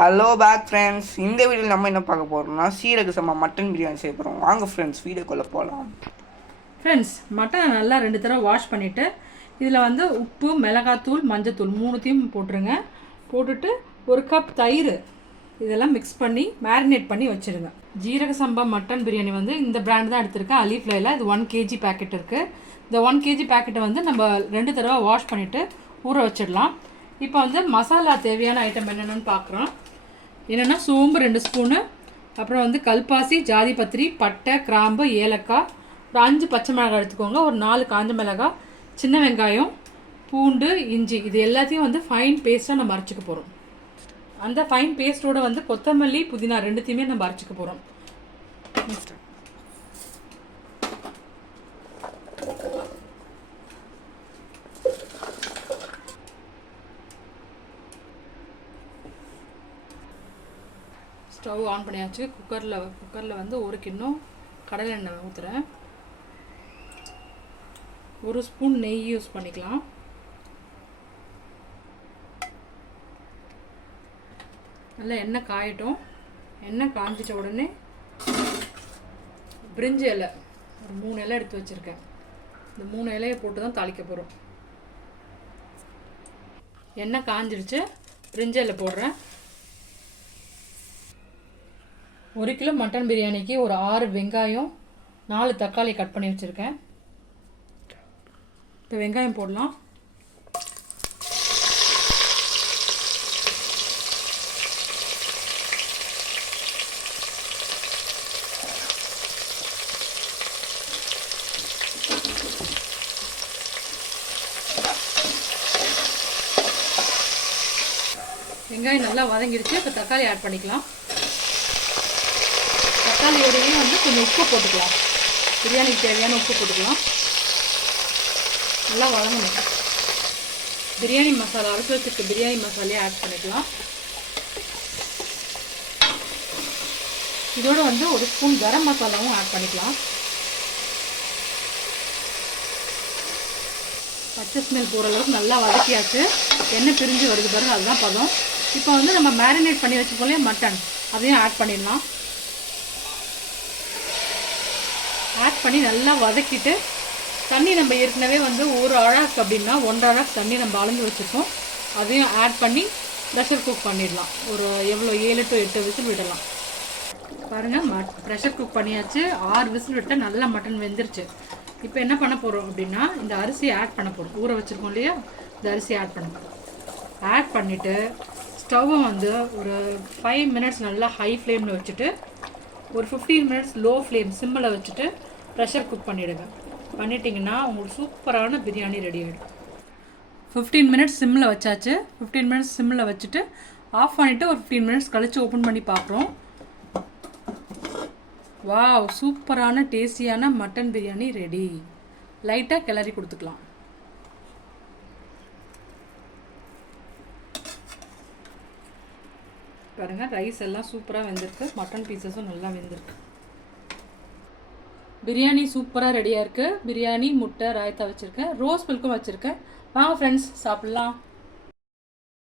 Hello back friends. இந்த வீடியோவில் நம்ம என்ன பார்க்க போகிறோம்னா சீரக சம்பா மட்டன் பிரியாணி செய்ய போகிறோம். வாங்க ஃப்ரெண்ட்ஸ் வீடியோக்குள்ளே போகலாம். ஃப்ரெண்ட்ஸ், மட்டனை நல்லா 2 தடவை வாஷ் பண்ணிவிட்டு இதில் வந்து உப்பு, மிளகாத்தூள், மஞ்சத்தூள் 3த்தையும் போட்டுருங்க. போட்டுட்டு 1 கப் தயிர் இதெல்லாம் மிக்ஸ் பண்ணி மேரினேட் பண்ணி வச்சுருங்க. ஜீரக சம்பா மட்டன் பிரியாணி வந்து இந்த பிராண்ட் தான் எடுத்திருக்கேன், அலிஃப்ளைல. இது 1 kg பேக்கெட் இருக்குது. இந்த 1 kg பேக்கெட்டை வந்து நம்ம 2 தடவை வாஷ் பண்ணிவிட்டு ஊற வச்சிடலாம். இப்போ வந்து மசாலா தேவையான ஐட்டம் என்னென்னு பார்க்குறோம். என்னென்னா சோம்பு 2 ஸ்பூனு, அப்புறம் வந்து கல்பாசி, ஜாதி பத்திரி, பட்டை, கிராம்பு, ஏலக்காய், ஒரு 5 பச்சை மிளகாய் எடுத்துக்கோங்க, ஒரு 4 காஞ்ச மிளகாய், சின்ன வெங்காயம், பூண்டு, இஞ்சி, இது எல்லாத்தையும் வந்து ஃபைன் பேஸ்ட்டாக நம்ம அரைச்சிக்க போகிறோம். அந்த ஃபைன் பேஸ்ட்டோடு வந்து கொத்தமல்லி, புதினா 2த்தையுமே நம்ம அரைச்சிக்க போகிறோம். ஸ்டவ் ஆன் பண்ணியாச்சு. குக்கரில் வந்து 1 கிண்ணம் கடலை எண்ணெய் ஊற்றுறேன். 1 ஸ்பூன் நெய் யூஸ் பண்ணிக்கலாம். நல்லா எண்ணெய் காயட்டும். எண்ணெய் காஞ்சிட்ட உடனே பிரிஞ்சி இலை ஒரு 3 இலை எடுத்து வச்சுருக்கேன். இந்த 3 இலையை போட்டு தான் தாளிக்க போகிறோம். எண்ணெய் காஞ்சிடுச்சு. பிரிஞ்சி இலை போடுறேன். 1 கிலோ மட்டன் பிரியாணிக்கு ஒரு 6 வெங்காயம், 4 தக்காளி கட் பண்ணி வச்சுருக்கேன். இப்போ வெங்காயம் போடலாம். வெங்காயம் நல்லா வதங்கிடுச்சு. இப்போ தக்காளி ஆட் பண்ணிக்கலாம். தக்காளியோடையே வந்து கொஞ்சம் உப்பு போட்டுக்கலாம். பிரியாணிக்கு தேவையான உப்பு போட்டுக்கலாம். நல்லா வதங்கணும். பிரியாணி மசாலா அரைச்சி வச்சுருக்க பிரியாணி மசாலையே ஆட் பண்ணிக்கலாம். இதோடு வந்து 1 ஸ்பூன் கரம் மசாலாவும் ஆட் பண்ணிக்கலாம். பச்சை ஸ்மெல் போகிற அளவுக்கு நல்லா வதக்கியாச்சு. எண்ணெய் பிரிஞ்சு வருது பாருங்கள், அதுதான் பதம். இப்போ வந்து நம்ம மேரினேட் பண்ணி வச்சுக்கோலே மட்டன், அதையும் ஆட் பண்ணிடலாம். ஆட் பண்ணி நல்லா வதக்கிட்டு தண்ணி நம்ம ஏற்கனவே வந்து 1 அழாக்கு அப்படின்னா 1.5 அழாக்கு தண்ணி நம்ம அளந்து வச்சுருக்கோம். அதையும் ஆட் பண்ணி ப்ரெஷர் குக் பண்ணிடலாம். ஒரு எவ்வளோ 7 to 8 விசில் விடலாம். பாருங்கள், ப்ரெஷர் குக் பண்ணியாச்சு. 6 விசில் விட்டால் நல்லா மட்டன் வெந்துருச்சு. இப்போ என்ன பண்ண போகிறோம் அப்படின்னா, இந்த அரிசியை ஆட் பண்ண போகிறோம். ஊற வச்சுருக்கோம் இல்லையா, இந்த அரிசியை ஆட் பண்ண போகிறோம். ஆட் பண்ணிவிட்டு ஸ்டவ்வை வந்து ஒரு 5 மினிட்ஸ் நல்லா ஹை ஃப்ளேமில் வச்சுட்டு ஒரு 15 மினிட்ஸ் லோ ஃப்ளேம் சிம்மில் வச்சுட்டு ப்ரெஷர் குக் பண்ணிவிடுங்க. பண்ணிட்டீங்கன்னா உங்களுக்கு சூப்பரான பிரியாணி ரெடி ஆகிடும். 15 மினிட்ஸ் சிம்மில் வச்சாச்சு. 15 மினிட்ஸ் சிம்மில் வச்சுட்டு ஆஃப் பண்ணிவிட்டு ஒரு 15 மினிட்ஸ் கழித்து ஓப்பன் பண்ணி பார்க்குறோம். வாவ், சூப்பரான டேஸ்டியான மட்டன் பிரியாணி ரெடி. லைட்டாக கிளறி கொடுத்துக்கலாம். பாருங்கள், ரைஸ் எல்லாம் சூப்பராக வெந்திருக்கு. மட்டன் பீசஸும் நல்லா வெந்திருக்கு. பிரியாணி சூப்பராக ரெடியாக இருக்குது. பிரியாணி, முட்டை, ராயத்தா வச்சுருக்கேன். ரோஸ் மில்க்கும் வச்சுருக்கேன். வாங்க ஃப்ரெண்ட்ஸ் சாப்பிட்லாம்.